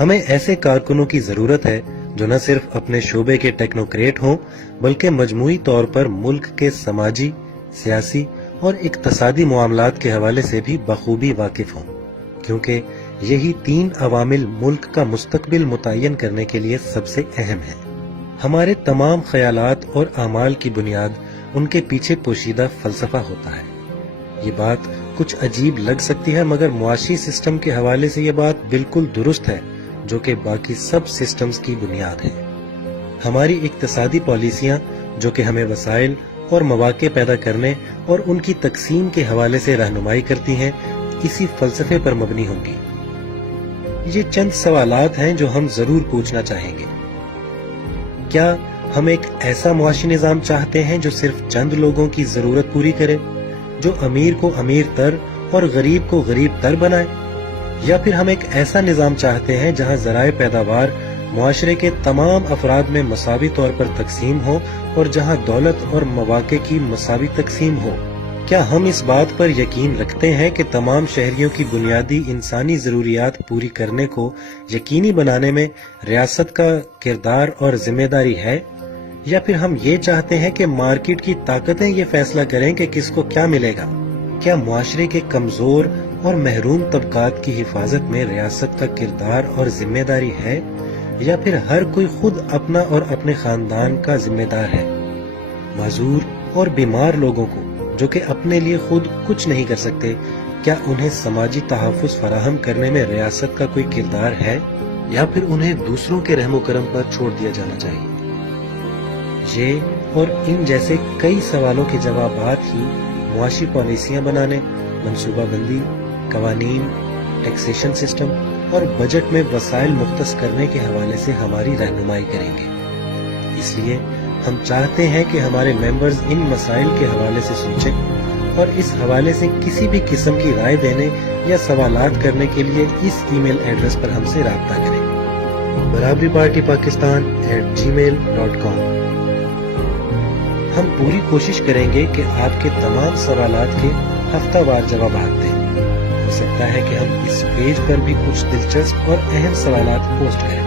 ہمیں ایسے کارکنوں کی ضرورت ہے جو نہ صرف اپنے شعبے کے ٹیکنوکریٹ ہوں بلکہ مجموعی طور پر ملک کے سماجی، سیاسی اور اقتصادی معاملات کے حوالے سے بھی بخوبی واقف ہوں، کیونکہ یہی 3 عوامل ملک کا مستقبل متعین کرنے کے لیے سب سے اہم ہیں۔ ہمارے تمام خیالات اور اعمال کی بنیاد ان کے پیچھے پوشیدہ فلسفہ ہوتا ہے۔ یہ بات کچھ عجیب لگ سکتی ہے، مگر معاشی سسٹم کے حوالے سے یہ بات بالکل درست ہے، جو کہ باقی سب سسٹمز کی بنیاد ہے۔ ہماری اقتصادی پالیسیاں جو کہ ہمیں وسائل اور مواقع پیدا کرنے اور ان کی تقسیم کے حوالے سے رہنمائی کرتی ہیں، اسی فلسفے پر مبنی ہوں گی۔ یہ چند سوالات ہیں جو ہم ضرور پوچھنا چاہیں گے۔ کیا ہم ایک ایسا معاشی نظام چاہتے ہیں جو صرف چند لوگوں کی ضرورت پوری کرے، جو امیر کو امیر تر اور غریب کو غریب تر بنائے؟ یا پھر ہم ایک ایسا نظام چاہتے ہیں جہاں ذرائع پیداوار معاشرے کے تمام افراد میں مساوی طور پر تقسیم ہو اور جہاں دولت اور مواقع کی مساوی تقسیم ہو؟ کیا ہم اس بات پر یقین رکھتے ہیں کہ تمام شہریوں کی بنیادی انسانی ضروریات پوری کرنے کو یقینی بنانے میں ریاست کا کردار اور ذمہ داری ہے؟ یا پھر ہم یہ چاہتے ہیں کہ مارکیٹ کی طاقتیں یہ فیصلہ کریں کہ کس کو کیا ملے گا؟ کیا معاشرے کے کمزور اور محروم طبقات کی حفاظت میں ریاست کا کردار اور ذمہ داری ہے، یا پھر ہر کوئی خود اپنا اور اپنے خاندان کا ذمہ دار ہے؟ معذور اور بیمار لوگوں کو جو کہ اپنے لیے خود کچھ نہیں کر سکتے، کیا انہیں سماجی تحفظ فراہم کرنے میں ریاست کا کوئی کردار ہے، یا پھر انہیں دوسروں کے رحم و کرم پر چھوڑ دیا جانا چاہیے؟ یہ اور ان جیسے کئی سوالوں کے جوابات ہی معاشی پالیسیاں بنانے، منصوبہ بندی، قوانین، ٹیکسیشن سسٹم اور بجٹ میں وسائل مختص کرنے کے حوالے سے ہماری رہنمائی کریں گے۔ اس لیے ہم چاہتے ہیں کہ ہمارے ممبرز ان مسائل کے حوالے سے سوچیں اور اس حوالے سے کسی بھی قسم کی رائے دینے یا سوالات کرنے کے لیے اس ای میل ایڈریس پر ہم سے رابطہ کریں: barabaripartypakistan@gmail.com۔ ہم پوری کوشش کریں گے کہ آپ کے تمام سوالات کے ہفتہ وار جوابات دیں۔ ہو سکتا ہے کہ ہم اس پیج پر بھی کچھ دلچسپ اور اہم سوالات پوسٹ کریں۔